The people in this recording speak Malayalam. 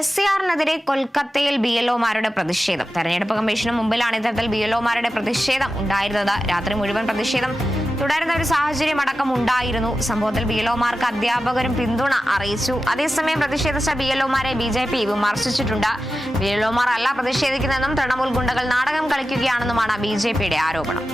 SARനെതിരെ കൊൽക്കത്തയിൽ BLOമാരുടെ പ്രതിഷേധം. തെരഞ്ഞെടുപ്പ് കമ്മീഷന് മുമ്പിലാണ് ഇത്തരത്തിൽ BLOമാരുടെ പ്രതിഷേധം ഉണ്ടായിരുന്നത്. രാത്രി മുഴുവൻ പ്രതിഷേധം തുടരുന്ന ഒരു സാഹചര്യം അടക്കം ഉണ്ടായിരുന്നു. സംഭവത്തിൽ BLOമാർക്ക് അധ്യാപകരും പിന്തുണ അറിയിച്ചു. അതേസമയം പ്രതിഷേധിച്ച BLOമാരെ BJP വിമർശിച്ചിട്ടുണ്ട്. BLOമാർ അല്ല പ്രതിഷേധിക്കുന്നതെന്നും തൃണമൂൽ ഗുണ്ടകൾ നാടകം കളിക്കുകയാണെന്നുമാണ് BJPയുടെ ആരോപണം.